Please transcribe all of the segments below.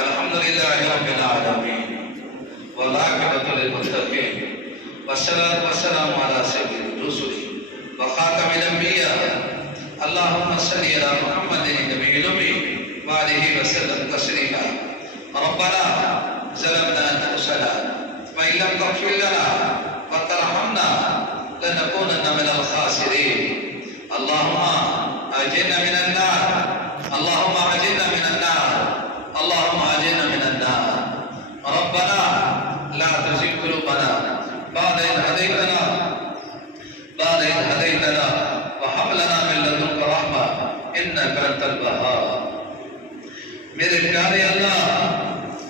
الحمد لله رب العالمين والعاقبة للمتقين والصلاة والسلام على سيد الرسل وخاتم الأنبياء اللهم صل على محمد النبي الأمي وآله وسلم تسليما ربنا ظلمنا أنفسنا وإن لم تغفر لنا وترحمنا لنكونن من الخاسرين اللهم أجرنا من النار اللهم أجرنا من النار اللهم أجرنا من النار ربنا لا تزغ قلوبنا بعد إذ هديتنا وهب لنا من لدنك رحمة إنك أنت الوهاب میرے پیارے اللہ،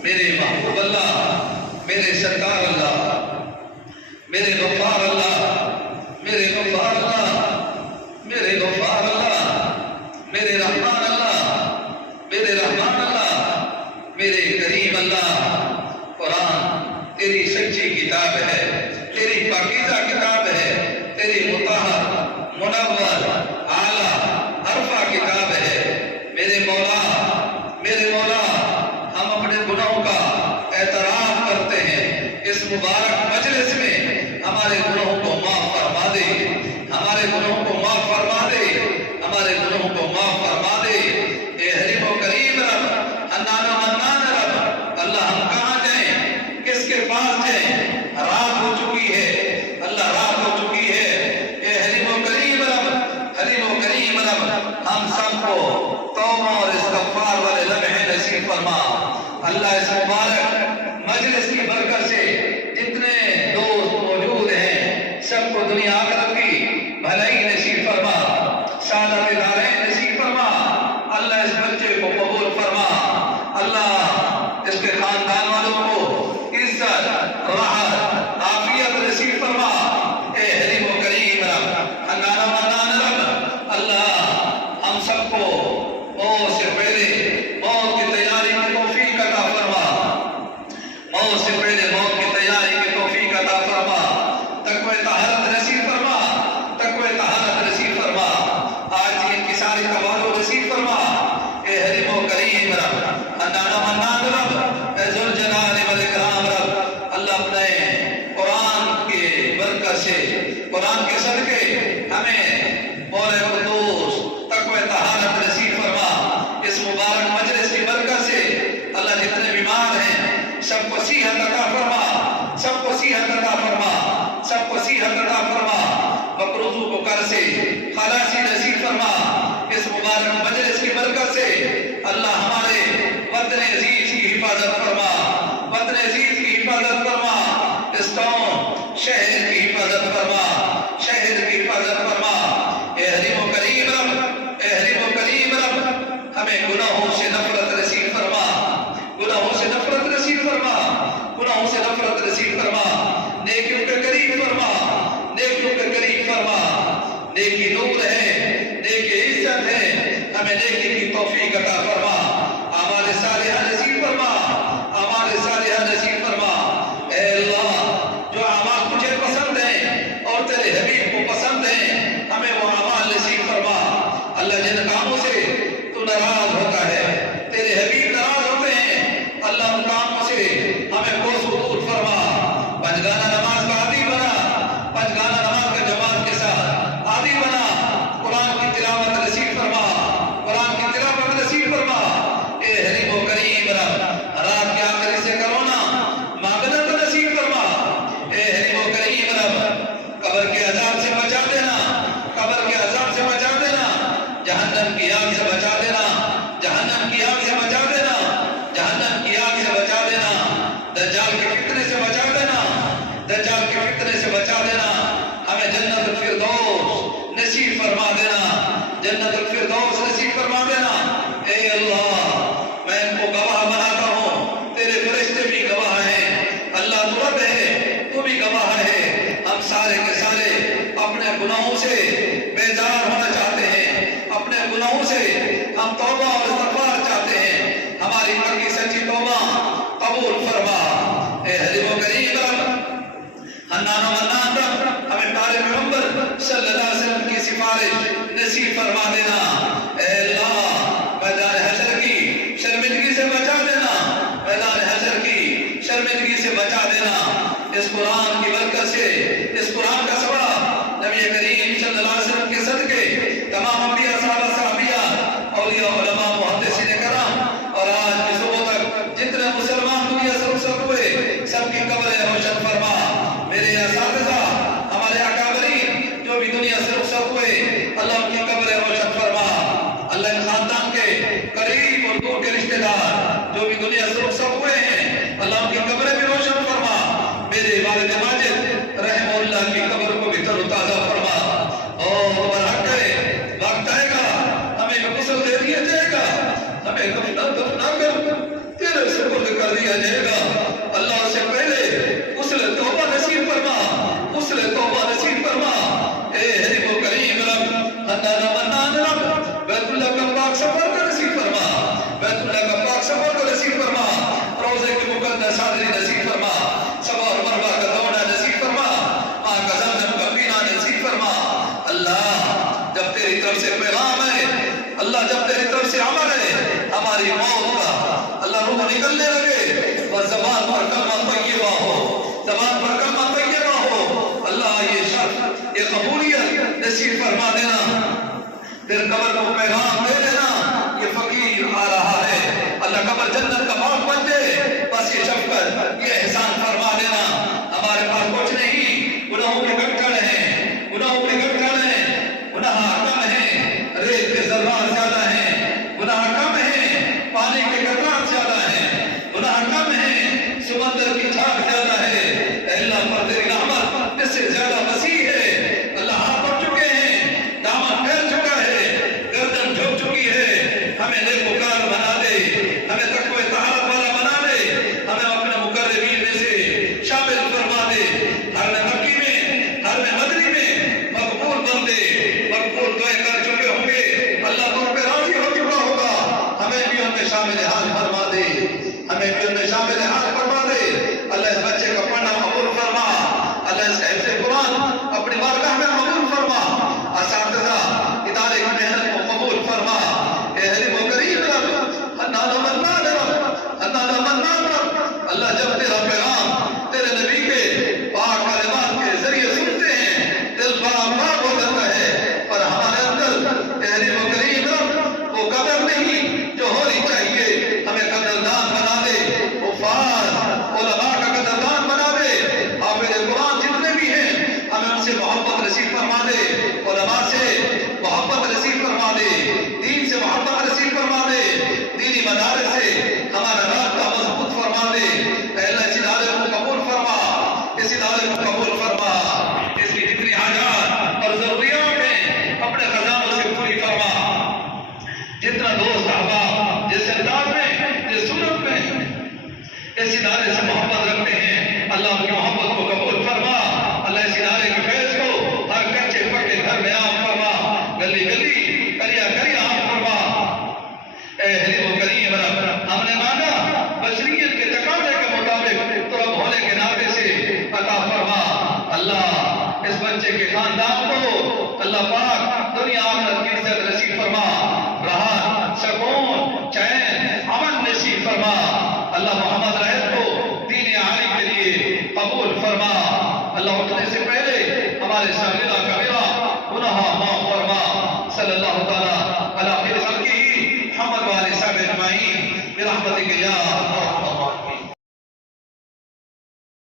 میرے محبوب اللہ، میرے سرکار اللہ، میرے غفار اللہ، میرے غفار اللہ، میرے غفار اللہ، میرے رحمان اللہ، میرے رحمان اللہ، میرے کریم اللہ، قرآن تیری سچی کتاب ہے، تیری پاکیزہ کتاب ہے، تیری مطہر، منور، اعلیٰ، عرفہ کتاب ہے۔ میرے مولا، ہم اپنے گناہوں کا اعتراف کرتے ہیں، اس مبارک مجلس میں ہمارے گناہوں کو معاف فرما دے، ہمارے گناہوں کو معاف فرما دے، ہمارے گناہوں کو معاف فرما دے۔ اے حلیم و کریم رب، حنان و منان رب، اللہ ہم کہاں جائیں، کس کے پاس جائیں؟ رات ہو چکی ہے اللہ، رات ہو چکی ہے۔ اے حلیم و کریم رب، حلیم و کریم رب، ہم سب کو توبہ اور استغفار والے لمحے نصیب فرما۔ اللہ اس مبارک مجلس کی برکت سے جتنے دوست موجود ہیں سب کو دنیا آخرت کی بھلائی نصیب فرما، سعادت دارین نصیب فرما۔ اللہ اس بچے کو قبول فرما، اللہ اس کے خاندان والوں کو عزت، راحت، عافیت نصیب فرما۔ اے حلیم و کریم رب، حنان و منان رب، اللہ ہم سب کو موت سے پہلے موت کی تیاری کی توفیق عطا فرما، موت سے پہلے موت کی تیاری کی توفیق عطا فرما، تقوی طہارت نصیب فرما، تقوی طہارت نصیب فرما، آج ان کی ساری توازو نصیب فرما۔ اے حلیم و کریم رب، حنان و منان رب، اے ذوالجلال والاکرام رب، اللہ اپنے قرآن کے برکت سے، قرآن کے صدقے ہمیں مولا قدوس تقوی طہارت نصیب فرما۔ اس مبارک مجلس کی برکت سے اللہ جتنے بیمار ہیں سب کو صحت عطا فرما، سب کو صحت عطا فرما، سب کو صحت عطا فرما، مقروضوں کو قرض سے خلاصی نصیب فرما۔ اس مبارک مجلس کی برکت سے اللہ ہمارے وطن عزیز کی حفاظت فرما، وطن عزیز کی حفاظت فرما، اس قوم شہر کی حفاظت فرما، شہر کی حفاظت فرما۔ اے حلیم و کریم رب، اے حلیم و کریم رب، ہمیں گناہوں سے نفرت نصیب فرما، گناہوں سے نفرت نصیب فرما، گناہوں سے نفرت نصیب فرما، نیکیوں کے قریب فرما، نیکیوں کے قریب فرما۔ نیکی نور ہے، نیکی عزت ہے، ہمیں نیکی کی توفیق عطا فرما، اعمال صالحہ نصیب فرما، اعمال صالحہ نصیب فرما۔ اے اللہ جو اعمال تجھے پسند ہیں اور تیرے حبیب کو پسند ہیں ہمیں وہ اعمال نصیب فرما۔ اللہ جن کاموں سے تو ناراض ہوتا ہے، تیرے حبیب ناراض ہوتے ہیں، اللہ ان کاموں سے ہمیں کوس و دور فرما۔ پنجگانہ نماز کا عادی بنا، پنجگانہ نماز کا جماعت کے ساتھ عادی بنا، قرآن کی تلاوت نصیب فرما، قرآن کی تلاوت نصیب فرما۔ اے حلیم و کریم رب، رات کے آخری سے کرونا مغفرت نصیب فرما۔ اے حلیم و کریم رب، قبر کے عذاب سے بچا دینا، قبر کے عذاب سے بچا دینا، جہنم کی آگ سے بچا دینا، جہنم کی آگ سے بچا دینا، جہنم کی آگ سے بچا دینا، دجال کے فتنے سے بچا دینا، دجال کے فتنے سے بچا دینا۔ ہمیں جنت الفردوس نصیب فرما دینا، جنت الفردوس نصیب فرما دینا۔ اے اللہ میں ان کو گواہ بناتا ہوں، تیرے فرشتے بھی گواہ ہیں، اللہ تو رب ہے تو بھی گواہ ہے، ہم سارے کے سارے اپنے گناہوں سے بیزار ہونا چاہتے ہیں، اپنے گناہوں سے ہم توبہ اور استغفار چاہتے ہیں، ہماری پکی سچی توبہ قبول فرما۔ اے حلیم و کریم رب، حنان و منان رب، ہمیں پیارے پیغمبر صلی اللہ علیہ وسلم کی سفارش نصیب فرما دینا۔ اے اللہ میدان حشر کی شرمندگی سے بچا دینا، دور کے رشتہ دار جو بھی دنیا سے رخصت ہوئے ہیں اللہ ان کی قبریں بھی روشن فرما، میرے والد ماجد رحمہ اللہ کی قبر کو بھی تر و تازہ فرما، اور برحق کرے وقت آئے گا ہمیں بھی غسل دے دیا جائے گا، ہمیں دفنا کر تیرے سپرد کر دیا جائے گا، اللہ سے پہلے غسل توبہ نصیب فرما، غسل توبہ نصیب فرما، اے حلیم و کریم رب، حنان و منان رب، بیت اللہ کا پاک سفر کا نصیب فرما، بیت اللہ کا پاک سفر کا نصیب فرما، روزے کی مقدس حاضری نصیب فرما، صفا اور مروہ کا دوڑنا نصیب فرما، ماں کا زمزم کا پینا نصیب فرما۔ اللہ جب تیری طرف سے پیغام ہے، اللہ جب تیری طرف سے عمل ہے، ہماری موت کا اللہ روح نکلنے لگے اور زبان پر کلمہ طیبہ ہو، زبان پر کلمہ طیبہ ہو، اللہ یہ شرط یہ قبولیت نصیب فرما دینا، پھر قبر کو پیغام دے دینا یہ فقیر آ رہا ہے، اللہ قبر جنت کا باغ بن دے، بس یہ شفقت یہ احسان فرما دینا، ہمارے پاس کچھ نہیں، گناہوں کے گٹھڑ ہیں، گناہوں کے گٹھڑ ہیں، گناہ کم ہیں، ریت کے ذرات زیادہ ہیں، گناہ کم ہیں، پانی کے قطرات زیادہ ہیں، گناہ کم ہیں، سمندر کی جھاگ زیادہ ہے، اے اللہ پر تیری رحمت اس سے زیادہ وسیع ہے، اللہ ہاتھ پڑ چکے ہیں، دامن پھیل چکا ہے، گردن جھک چکی ہے، ہمیں نیکوکار بنا دے، ہمیں تقوی طہارت والا بنا دے، ہمیں اپنے مقربین میں سے شامل فرما دے، ہر میں مکی میں ہر میں مدنی میں مقبول بندے مقبول دعائیں کر چکے ہوں گے، اللہ تم پہ راضی ہو چکا ہوگا، ہمیں بھی ان میں شامل حال فرما دے، ہمیں بھی ان میں شامل حال فرما دے، اللہ اس بچے کا پڑھنا قبول فرما، اللہ اس کا حفظ قرآن اپنی بارگاہ میں قبول فرما، اساتذہ ادارے کی محنت کو قبول فرما، اے حلیم و کریم رب، حنان و منان رب، حنان و منان رب، اللہ جب تیرا پیغام تیرے نبی کے پاک کلمات کے ذریعے سنتے ہیں دل بڑا پاک ہو جاتا ہے، پر ہمارے اندر اے حلیم و کریم رب وہ قدر نہیں جو ہونی چاہیے، ہمیں قدردان بنا دے، حفاظ علماء کا قدردان بنا دے، حافظ قرآن جتنے بھی ہیں ہمیں ان سے محبت نصیب فرما دے، علماء سے محبت نصیب فرما دے، دین سے محبت نصیب فرما دے، دینی مدارس سے ہمارا رابطہ مضبوط فرما دے، اے اللہ اس ادارے کو قبول فرما، اس ادارے کو قبول فرما، اس کی جتنی حاجات اور ضروریات ہیں اپنے خزانوں سے پوری فرما، جتنا دوست احباب جس انداز میں جس صورت میں اس ادارے سے محبت رکھتے ہیں اللہ کی محبت کو قبول فرما، اللہ اس ادارے کے فیض کو ہر کچے پکے گھر میں عام فرما، گلی گلی کریا کریا عام فرما، اے حلیم و کریم رب ہم نے مانگا بشریت کے تقاضے کے مطابق تو رب ہونے کے ناطے سے عطا فرما، اللہ اس بچے کے خاندان کو اللہ پاک دنیا آخرت کی عزت نصیب فرما، راحت سکون چین امن نصیب فرما، اللہ محمد رحمت کو دین عالی کے لیے قبول فرما، اللہ اٹھنے سے پہلے ہمارے صغیرہ کبیرہ گناہ معاف فرما، صلی اللہ تعالی علی خیر خلقہ محمد و آلہ صحبہ اجمعین برحمتک یا